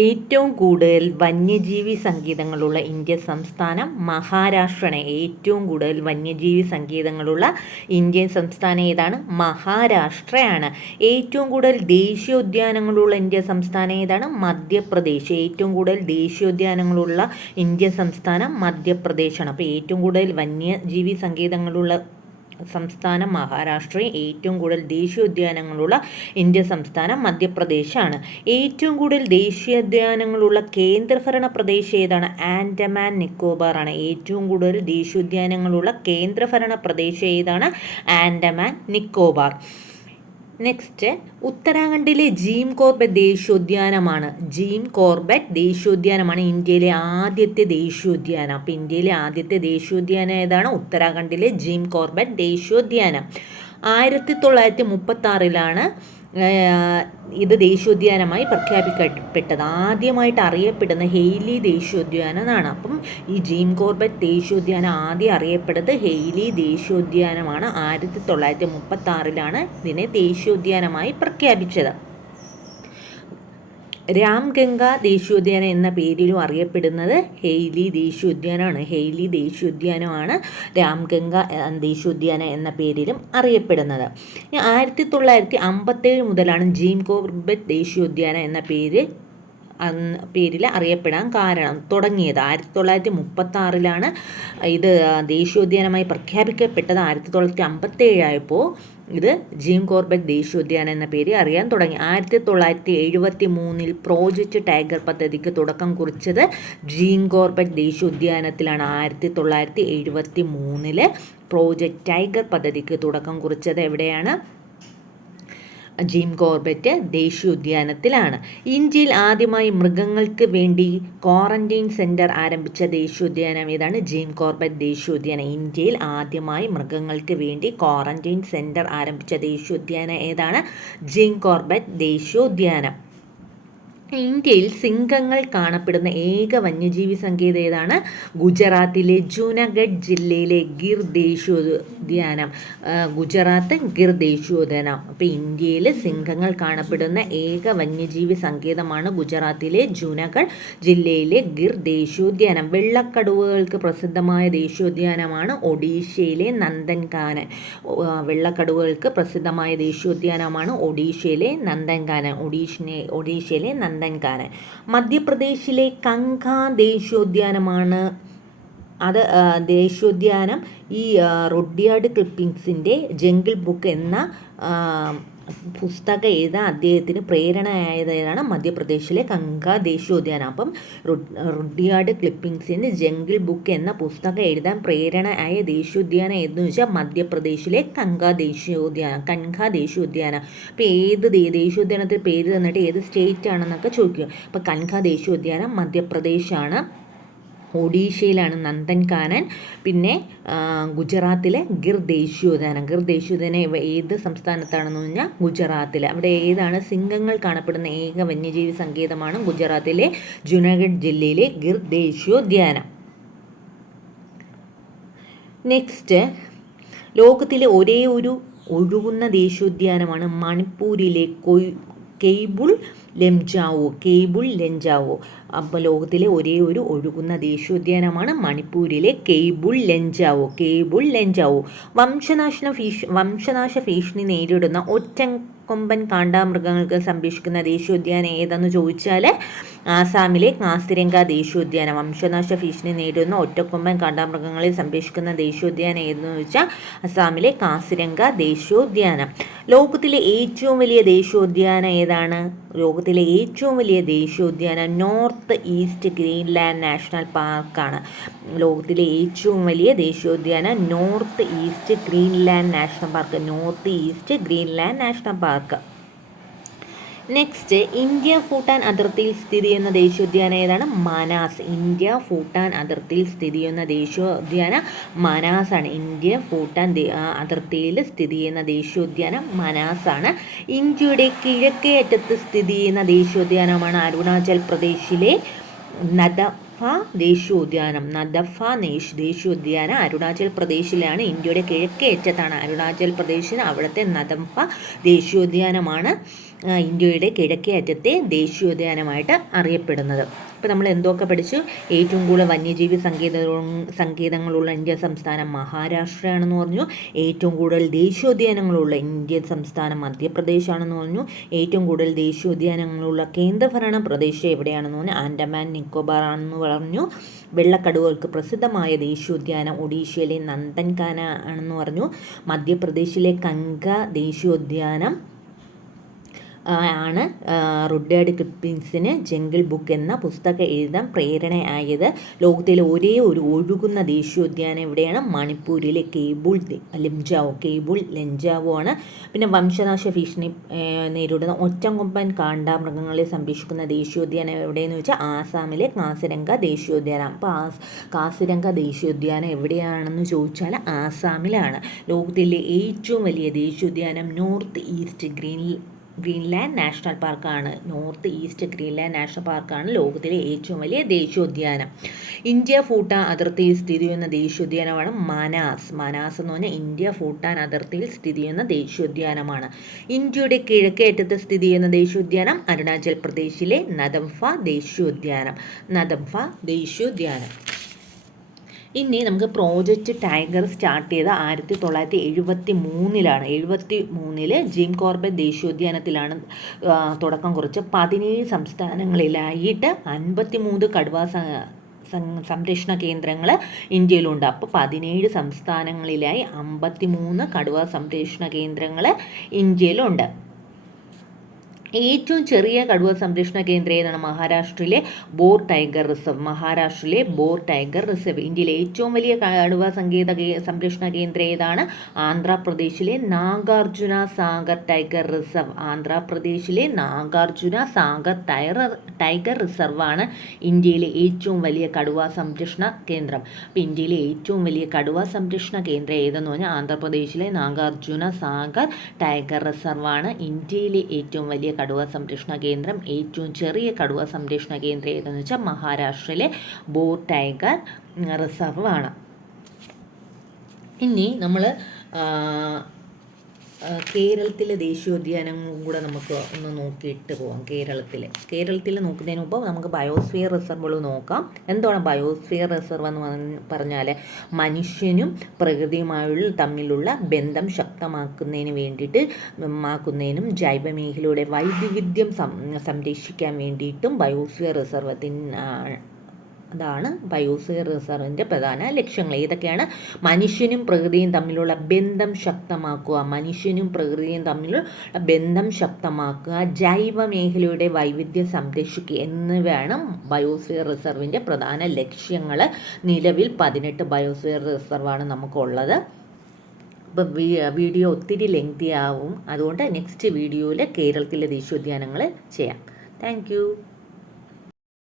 ഏറ്റവും കൂടുതൽ വന്യജീവി സങ്കേതങ്ങളുള്ള ഇന്ത്യൻ സംസ്ഥാനം മഹാരാഷ്ട്രയാണ്. ഏറ്റവും കൂടുതൽ വന്യജീവി സങ്കേതങ്ങളുള്ള ഇന്ത്യൻ സംസ്ഥാനം ഏതാണ്? മഹാരാഷ്ട്രയാണ്. ഏറ്റവും കൂടുതൽ ദേശീയോദ്യാനങ്ങളുള്ള ഇന്ത്യൻ സംസ്ഥാനം ഏതാണ്? മധ്യപ്രദേശ്. ഏറ്റവും കൂടുതൽ ദേശീയോദ്യാനങ്ങളുള്ള ഇന്ത്യൻ സംസ്ഥാനം മധ്യപ്രദേശാണ്. അപ്പോൾ ഏറ്റവും കൂടുതൽ വന്യജീവി സങ്കേതങ്ങളുള്ള സംസ്ഥാനം മഹാരാഷ്ട്രയും ഏറ്റവും കൂടുതൽ ദേശീയോദ്യാനങ്ങളുള്ള ഇന്ത്യൻ സംസ്ഥാനം മധ്യപ്രദേശാണ്. ഏറ്റവും കൂടുതൽ ദേശീയോദ്യാനങ്ങളുള്ള കേന്ദ്രഭരണ പ്രദേശം ഏതാണ്? ആൻഡമാൻ നിക്കോബാർ ആണ്. ഏറ്റവും കൂടുതൽ ദേശീയോദ്യാനങ്ങളുള്ള കേന്ദ്രഭരണ പ്രദേശം ഏതാണ്? ആൻഡമാൻ നിക്കോബാർ. നെക്സ്റ്റ്, ഉത്തരാഖണ്ഡിലെ ജീം കോർബറ്റ് ദേശീയോദ്യാനമാണ്. ജീം കോർബറ്റ് ദേശീയോദ്യാനമാണ് ഇന്ത്യയിലെ ആദ്യത്തെ ദേശീയോദ്യാനം. അപ്പോൾ ഇന്ത്യയിലെ ആദ്യത്തെ ദേശീയോദ്യാനം ഏതാണ്? ഉത്തരാഖണ്ഡിലെ ജീം കോർബറ്റ് ദേശീയോദ്യാനം. 1936 ഇത് ദേശീയോദ്യാനമായി പ്രഖ്യാപിക്കപ്പെട്ടത്. ആദ്യമായിട്ട് അറിയപ്പെടുന്ന ഹെയ്ലി ദേശീയോദ്യാനമാണ്. അപ്പം ഈ ജീം കോർബറ്റ് ദേശീയോദ്യാനം ആദ്യം അറിയപ്പെടുന്നത് ഹെയ്ലി ദേശീയോദ്യാനമാണ്. 1936 ഇതിനെ ദേശീയോദ്യാനമായി പ്രഖ്യാപിച്ചത്. രാംഗംഗ ദേശീയോദ്യാനം എന്ന പേരിലും അറിയപ്പെടുന്നത് ഹെയ്ലി ദേശീയോദ്യാനമാണ്. ഹെയ്ലി ദേശീയോദ്യാനമാണ് രാംഗംഗ ദേശീയോദ്യാനം എന്ന പേരിലും അറിയപ്പെടുന്നത്. 1957 മുതലാണ് ജീം കോർബറ്റ് ദേശീയോദ്യാനം എന്ന പേരിൽ അറിയപ്പെടാൻ തുടങ്ങിയത്. 1936 ഇത് ദേശീയോദ്യാനമായി പ്രഖ്യാപിക്കപ്പെട്ടത്. 1957 ആയപ്പോൾ ഇത് ജീം കോർബറ്റ് ദേശീയോദ്യാനം എന്ന പേര് അറിയാൻ തുടങ്ങി. 1973 പ്രോജക്റ്റ് ടൈഗർ പദ്ധതിക്ക് തുടക്കം കുറിച്ചത് ജീം കോർബറ്റ് ദേശീയോദ്യാനത്തിലാണ്. 1973 പ്രോജക്റ്റ് ടൈഗർ പദ്ധതിക്ക് തുടക്കം കുറിച്ചത് എവിടെയാണ്? ജീം കോർബറ്റ് ദേശീയോദ്യാനത്തിലാണ്. ഇന്ത്യയിൽ ആദ്യമായി മൃഗങ്ങൾക്ക് വേണ്ടി ക്വാറന്റൈൻ സെൻറ്റർ ആരംഭിച്ച ദേശീയോദ്യാനം ഏതാണ്? ജീം കോർബറ്റ് ദേശീയോദ്യാനം. ഇന്ത്യയിൽ ആദ്യമായി മൃഗങ്ങൾക്ക് വേണ്ടി ക്വാറന്റൈൻ സെൻറ്റർ ആരംഭിച്ച ദേശീയോദ്യാനം ഏതാണ്? ജീം കോർബറ്റ് ദേശീയോദ്യാനം. ഇന്ത്യയിൽ സിംഹങ്ങൾ കാണപ്പെടുന്ന ഏക വന്യജീവി സങ്കേതം ഏതാണ്? ഗുജറാത്തിലെ ജൂനാഗഡ് ജില്ലയിലെ ഗിർ ദേശീയോദ്യാനം. ഗുജറാത്ത് ഗിർ ദേശീയോദ്യാനം. അപ്പോൾ ഇന്ത്യയിൽ സിംഹങ്ങൾ കാണപ്പെടുന്ന ഏക വന്യജീവി സങ്കേതമാണ് ഗുജറാത്തിലെ ജൂനാഗഡ് ജില്ലയിലെ ഗിർ ദേശീയോദ്യാനം. വെള്ളക്കടുവകൾക്ക് പ്രസിദ്ധമായ ദേശീയോദ്യാനമാണ് ഒഡീഷയിലെ നന്ദൻകാനൻ. വെള്ളക്കടുവകൾക്ക് പ്രസിദ്ധമായ ദേശീയോദ്യാനമാണ് ഒഡീഷയിലെ നന്ദൻകാനൻ. ഒഡീഷയിലെ നന്ദൻകാനൻ. മധ്യപ്രദേശിലെ കങ്ക ദേശീയോദ്യാനമാണ്. ദേശീയോദ്യാനം ഈ റുഡ്യാർഡ് കിപ്ലിംഗ്സിൻ്റെ ജംഗിൾ ബുക്ക് എന്ന പുസ്തകം എഴുതാൻ അദ്ദേഹത്തിന് പ്രേരണയായതാണ് മധ്യപ്രദേശിലെ കങ്ക ദേശീയോദ്യാനം. അപ്പം റുഡ്യാർഡ് കിപ്ലിംഗ്സിൻ്റെ ജംഗിൾ ബുക്ക് എന്ന പുസ്തകം എഴുതാൻ പ്രേരണയായ ദേശീയോദ്യാനം ഏതെന്ന് വെച്ചാൽ മധ്യപ്രദേശിലെ കങ്ക ദേശീയോദ്യാനം. അപ്പോൾ ഏത് ദേശീയോദ്യാനത്തിൽ പേര് തന്നിട്ട് ഏത് സ്റ്റേറ്റ് ആണെന്നൊക്കെ ചോദിക്കുക. അപ്പോൾ കങ്ക ദേശീയോദ്യാനം മധ്യപ്രദേശാണ്. ഒഡീഷയിലാണ് നന്ദൻകാനൻ. പിന്നെ ഗുജറാത്തിലെ ഗിർ ദേശീയോദ്യാനം. ഏത് സംസ്ഥാനത്താണെന്ന് പറഞ്ഞാൽ ഗുജറാത്തിൽ. അവിടെ ഏതാണ്? സിംഹങ്ങൾ കാണപ്പെടുന്ന ഏക വന്യജീവി സങ്കേതമാണ് ഗുജറാത്തിലെ ജുനാഗഡ് ജില്ലയിലെ ഗിർ ദേശീയോദ്യാനം. നെക്സ്റ്റ്, ലോകത്തിലെ ഒരേ ഒരു ഒഴുകുന്ന ദേശീയോദ്യാനമാണ് മണിപ്പൂരിലെ കെയ്ബുൾ ലംജാവോ. അപ്പോൾ ലോകത്തിലെ ഒരേ ഒരു ഒഴുകുന്ന ദേശീയോദ്യാനമാണ് മണിപ്പൂരിലെ കെയ്ബുൾ ലംജാവോ. വംശനാശ ഭീഷണി നേരിടുന്ന ഒറ്റക്കൊമ്പൻ കാണ്ടാമൃഗങ്ങൾക്ക് സംരക്ഷിക്കുന്ന ദേശീയോദ്യാനം ഏതെന്ന് ചോദിച്ചാൽ ആസാമിലെ കാസിരംഗ ദേശീയോദ്യാനം. വംശനാശ ഭീഷണി നേരിടുന്ന ഒറ്റക്കൊമ്പൻ കാണ്ടാമൃഗങ്ങളെ സംരക്ഷിക്കുന്ന ദേശീയോദ്യാനം ഏതെന്ന് ചോദിച്ചാൽ ആസാമിലെ കാസിരംഗ ദേശീയോദ്യാനം. ലോകത്തിലെ ഏറ്റവും വലിയ ദേശീയോദ്യാനം ഏതാണ്? ലോകത്തിലെ ഏറ്റവും വലിയ ദേശീയോദ്യാനം നോർത്ത് ഈസ്റ്റ് ഗ്രീൻലാൻഡ് നാഷണൽ പാർക്കാണ്. ലോകത്തിലെ ഏറ്റവും വലിയ ദേശീയോദ്യാനം north east Greenland national park. Next, India Bhutan അതിർത്തിയിൽ സ്ഥിതി ചെയ്യുന്ന ദേശീയോദ്യാനം ഏതാണ്? മനാസ്. ഇന്ത്യ ഭൂട്ടാൻ അതിർത്തിയിൽ സ്ഥിതി ചെയ്യുന്ന ദേശീയോദ്യാനം മനാസാണ്. ഇന്ത്യ ഭൂട്ടാൻ അതിർത്തിയിൽ സ്ഥിതി ചെയ്യുന്ന ദേശീയോദ്യാനം മനാസാണ്. ഇന്ത്യയുടെ കിഴക്കേ അറ്റത്ത് സ്ഥിതി ചെയ്യുന്ന ദേശീയോദ്യാനമാണ് അരുണാചൽ പ്രദേശിലെ നദഫ ദേശീയോദ്യാനം. അരുണാചൽ പ്രദേശിലാണ്. ഇന്ത്യയുടെ കിഴക്കേ അറ്റത്താണ് അരുണാചൽ പ്രദേശിന്. അവിടുത്തെ നദഫ ദേശീയോദ്യാനമാണ് ഇന്ത്യയുടെ കിഴക്കേ അറ്റത്തെ ദേശീയോദ്യാനമായിട്ട് അറിയപ്പെടുന്നത്. ഇപ്പോൾ നമ്മൾ എന്തൊക്കെ പഠിച്ചു? ഏറ്റവും കൂടുതൽ വന്യജീവി സങ്കേതങ്ങളുള്ള ഇന്ത്യൻ സംസ്ഥാനം മഹാരാഷ്ട്രയാണെന്ന് പറഞ്ഞു. ഏറ്റവും കൂടുതൽ ദേശീയോദ്യാനങ്ങളുള്ള ഇന്ത്യൻ സംസ്ഥാനം മധ്യപ്രദേശാണെന്ന് പറഞ്ഞു. ഏറ്റവും കൂടുതൽ ദേശീയോദ്യാനങ്ങളുള്ള കേന്ദ്രഭരണ പ്രദേശം എവിടെയാണെന്ന് പറഞ്ഞു? ആൻഡമാൻ നിക്കോബാർ ആണെന്ന് പറഞ്ഞു. വെള്ളക്കടുവകൾക്ക് പ്രസിദ്ധമായ ദേശീയോദ്യാനം ഒഡീഷയിലെ നന്ദൻകാന ആണെന്ന് പറഞ്ഞു. മധ്യപ്രദേശിലെ കങ്ക ദേശീയോദ്യാനം ആണ് റുഡ്യാർഡ് കിപ്ലിങ്സിന് ജംഗിൾ ബുക്ക് എന്ന പുസ്തകം എഴുതാൻ പ്രേരണയായത്. ലോകത്തിലെ ഒരേ ഒരു ഒഴുകുന്ന ദേശീയോദ്യാനം എവിടെയാണ്? മണിപ്പൂരിലെ കേബിൾ ലംജാവോ ആണ്. പിന്നെ വംശനാശ ഭീഷണി നേരിടുന്ന ഒറ്റക്കൊമ്പൻ കാണ്ടാമൃഗങ്ങളെ സംരക്ഷിക്കുന്ന ദേശീയോദ്യാനം എവിടെയെന്ന് വെച്ചാൽ ആസാമിലെ കാസിരംഗ ദേശീയോദ്യാനം. അപ്പോൾ കാസിരംഗ ദേശീയോദ്യാനം എവിടെയാണെന്ന് ചോദിച്ചാൽ ആസാമിലാണ്. ലോകത്തിലെ ഏറ്റവും വലിയ ദേശീയോദ്യാനം നോർത്ത് ഈസ്റ്റ് ഗ്രീൻലാൻഡ് നാഷണൽ പാർക്കാണ്. നോർത്ത് ഈസ്റ്റ് ഗ്രീൻലാൻഡ് നാഷണൽ പാർക്കാണ് ലോകത്തിലെ ഏറ്റവും വലിയ ദേശീയോദ്യാനം. ഇന്ത്യ ഭൂട്ടാൻ അതിർത്തിയിൽ സ്ഥിതി ചെയ്യുന്ന ദേശീയോദ്യാനമാണ് മനാസ് എന്ന് പറഞ്ഞാൽ ഇന്ത്യ ഭൂട്ടാൻ അതിർത്തിയിൽ സ്ഥിതി ചെയ്യുന്ന ദേശീയോദ്യാനമാണ്. ഇന്ത്യയുടെ കിഴക്കേ അറ്റത്ത് സ്ഥിതി ചെയ്യുന്ന ദേശീയോദ്യാനം അരുണാചൽ പ്രദേശിലെ നദംഫ ദേശീയോദ്യാനം. ഇനി നമുക്ക് പ്രോജക്റ്റ് ടൈഗർ സ്റ്റാർട്ട് ചെയ്ത 1973 1973 ജിം കോർബറ്റ് ദേശീയോദ്യാനത്തിലാണ് തുടക്കം കുറിച്ച്. 17 സംസ്ഥാനങ്ങളിലായിട്ട് 53 കടുവ സംരക്ഷണ കേന്ദ്രങ്ങൾ ഇന്ത്യയിലുണ്ട്. അപ്പോൾ 17 സംസ്ഥാനങ്ങളിലായി 53 കടുവ സംരക്ഷണ കേന്ദ്രങ്ങൾ ഇന്ത്യയിലുണ്ട്. ഏറ്റവും ചെറിയ കടുവ സംരക്ഷണ കേന്ദ്രം ഏതാണ്? മഹാരാഷ്ട്രയിലെ ബോർ ടൈഗർ റിസർവ്. ഇന്ത്യയിലെ ഏറ്റവും വലിയ കടുവ സംരക്ഷണ കേന്ദ്രം ഏതാണ്? ആന്ധ്രാപ്രദേശിലെ നാഗാർജുന സാഗർ ടൈഗർ റിസർവാണ് ഇന്ത്യയിലെ ഏറ്റവും വലിയ കടുവ സംരക്ഷണ കേന്ദ്രം. അപ്പോൾ ഇന്ത്യയിലെ ഏറ്റവും വലിയ കടുവ സംരക്ഷണ കേന്ദ്രം ഏതെന്ന് പറഞ്ഞാൽ ആന്ധ്രാപ്രദേശിലെ നാഗാർജുന സാഗർ ടൈഗർ റിസർവാണ് ഇന്ത്യയിലെ ഏറ്റവും വലിയ കടുവ സംരക്ഷണ കേന്ദ്രം. ഏറ്റവും ചെറിയ കടുവ സംരക്ഷണ കേന്ദ്രം ഏതെന്ന് വെച്ചാൽ മഹാരാഷ്ട്രയിലെ ബോർ ടൈഗർ റിസർവ് ആണ്. ഇനി നമ്മൾ കേരളത്തിലെ ദേശീയോദ്യാനങ്ങളും കൂടെ നമുക്ക് ഒന്ന് നോക്കിയിട്ട് പോകാം. കേരളത്തിൽ നോക്കുന്നതിന് മുമ്പ് നമുക്ക് ബയോസ്ഫിയർ റിസർവുകൾ നോക്കാം. എന്താണ് ബയോസ്ഫിയർ റിസർവ് എന്ന് പറഞ്ഞാൽ? മനുഷ്യനും പ്രകൃതിയുമായുള്ള തമ്മിലുള്ള ബന്ധം ശക്തമാക്കുന്നതിനും ജൈവമേഖലയുടെ വൈവിധ്യം സംരക്ഷിക്കാൻ വേണ്ടിയിട്ടും ബയോസ്ഫിയർ അതാണ് ബയോസ്ഫിയർ റിസർവിൻ്റെ പ്രധാന ലക്ഷ്യങ്ങൾ. ഏതൊക്കെയാണ്? മനുഷ്യനും പ്രകൃതിയും തമ്മിലുള്ള ബന്ധം ശക്തമാക്കുക, ജൈവ മേഖലയുടെ വൈവിധ്യം സംരക്ഷിക്കുക എന്നിവയാണ് ബയോസ്ഫിയർ റിസർവിൻ്റെ പ്രധാന ലക്ഷ്യങ്ങൾ. നിലവിൽ 18 ബയോസ്ഫിയർ റിസർവാണ് നമുക്കുള്ളത്. ഇപ്പോൾ വീഡിയോ ഒത്തിരി ലെങ്തി ആവും. അതുകൊണ്ട് നെക്സ്റ്റ് വീഡിയോയിൽ കേരളത്തിലെ ദേശീയോദ്യാനങ്ങൾ ചെയ്യാം. താങ്ക്